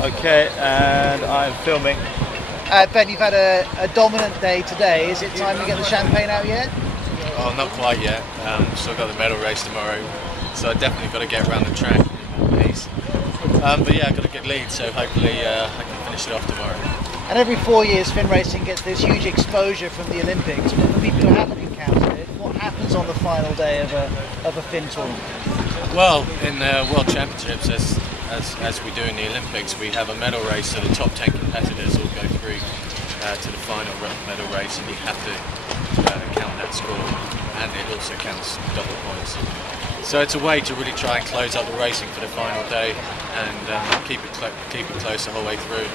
Okay, and I'm filming. Ben, you've had a dominant day today. Is it time to get the champagne out yet? Oh, not quite yet. Still got the medal race tomorrow, so I definitely got to get around the track in one piece. But yeah, I've got a good lead, so hopefully I can finish it off tomorrow. And every 4 years, fin racing gets this huge exposure from the Olympics. But for people who haven't encountered it, what happens on the final day of a fin tournament? Well, in World Championships, as we do in the Olympics, we have a medal race, so the top 10 competitors all go through to the final medal race, and you have to count that score, and it also counts double points. So it's a way to really try and close up the racing for the final day and keep it close the whole way through.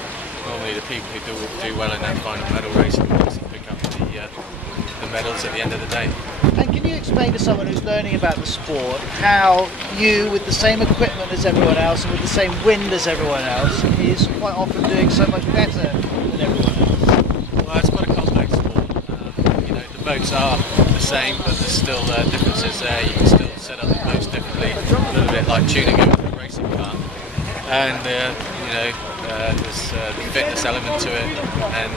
Normally the people who do well in that final medal race will obviously pick up the medals at the end of the day. And can you explain to someone who's learning about the sport how you, with the same equipment as everyone else and with the same wind as everyone else, is quite often doing so much better than everyone else? Well, it's quite a complex sport. The boats are the same, but there's still differences there. You can still set up the boats differently, a little bit like tuning a racing car. And there's the fitness element to it, and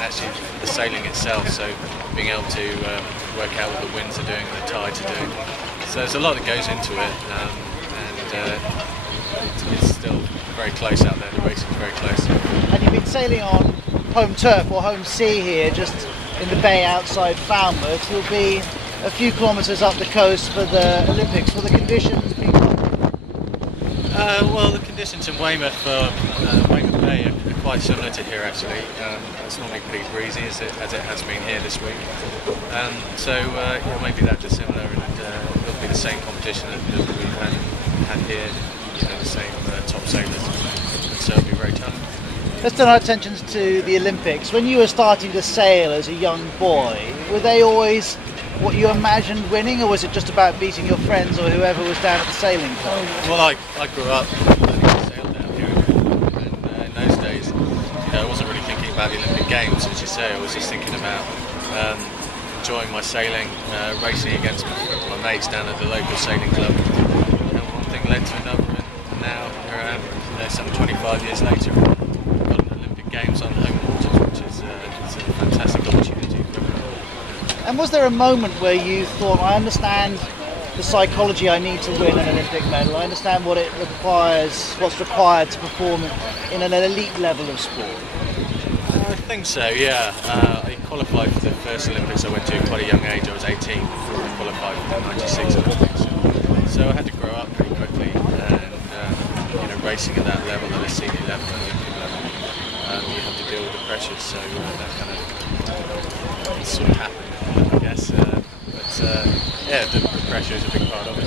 actually the sailing itself. So being able to work out what the winds are doing and the tides are doing. So there's a lot that goes into it, and it's still very close out there. The racing's very close. And you've been sailing on home turf or home sea here, just in the bay outside Falmouth. You'll be a few kilometres up the coast for the Olympics. Will the conditions be well, the conditions in Weymouth for Weymouth Bay are quite similar to here actually. It's normally pretty breezy as it has been here this week. So it won't be that dissimilar, and it'll be the same competition that we've had here, the same top sailors, and so it'll be very tough. Let's turn our attentions to the Olympics. When you were starting to sail as a young boy, were they always what you imagined winning, or was it just about beating your friends or whoever was down at the sailing club? Well, I grew up learning to sail down here, and in those days, I wasn't really thinking about the Olympic Games, as you say. I was just thinking about enjoying my sailing, racing against my mates down at the local sailing club. And one thing led to another, and now here I am, some 25 years later, I've got an Olympic Games on home waters, which is a fantastic opportunity. And was there a moment where you thought, I understand the psychology I need to win an Olympic medal, I understand what it requires, what's required to perform in an elite level of sport? I think so, yeah. I qualified for the first Olympics I went to at quite a young age. I was 18 before I qualified for the 96 Olympics. So I had to grow up pretty quickly, and racing at that level, at a senior level, Olympic level, you have to deal with the pressures, so that kind of sort of happened. I guess, the pressure is a big part of it.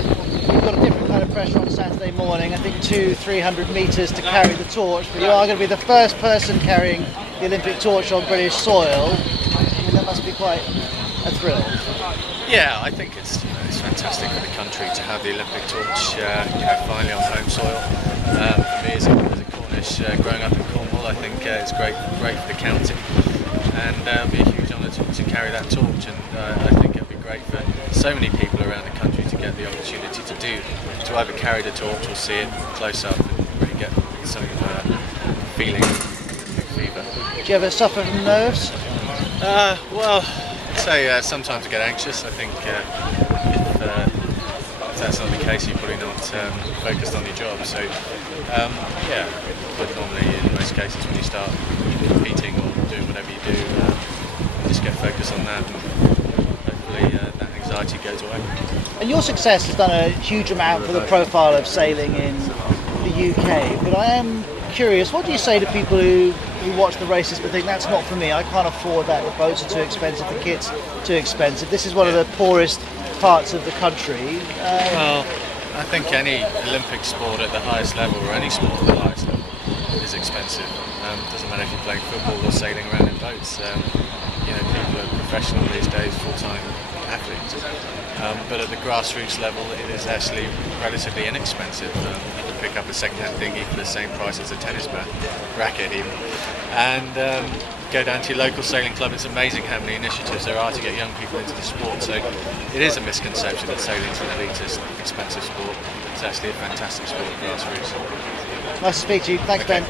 You've got a different kind of pressure on Saturday morning. I think 200-300 metres to carry the torch, but you are going to be the first person carrying the Olympic torch on British soil. I mean, that must be quite a thrill. Yeah, I think it's fantastic for the country to have the Olympic torch, finally on home soil. For me as a Cornish, growing up in Cornwall, I think it's great for the county, and it'll be a huge honour to carry that torch, and I think it'll be great for so many people around the country to get the opportunity to either carry the torch or see it close up and really get some feeling of fever. Do you ever suffer from nerves? Well, I'd say sometimes I get anxious. I think if that's not the case, you're probably not focused on your job. So but normally in most cases when you start competing or doing whatever you do, you just get focused on that, and hopefully that anxiety goes away. And your success has done a huge amount for the profile of sailing in the UK, but I am curious, what do you say to people who watch the races but think, that's not for me, I can't afford that, the boats are too expensive, the kit's too expensive, this is one of the poorest parts of the country? Well, I think any Olympic sport at the highest level, or any sport at the highest level, is expensive. Doesn't matter if you're playing football or sailing around in boats. People are professional these days, full-time athletes. But at the grassroots level, it is actually relatively inexpensive. You can pick up a second-hand dinghy for the same price as a tennis racket even. And go down to your local sailing club. It's amazing how many initiatives there are to get young people into the sport. So it is a misconception that sailing is an elitist, expensive sport. It's actually a fantastic sport at grassroots. Nice to speak to you. Thanks, Ben.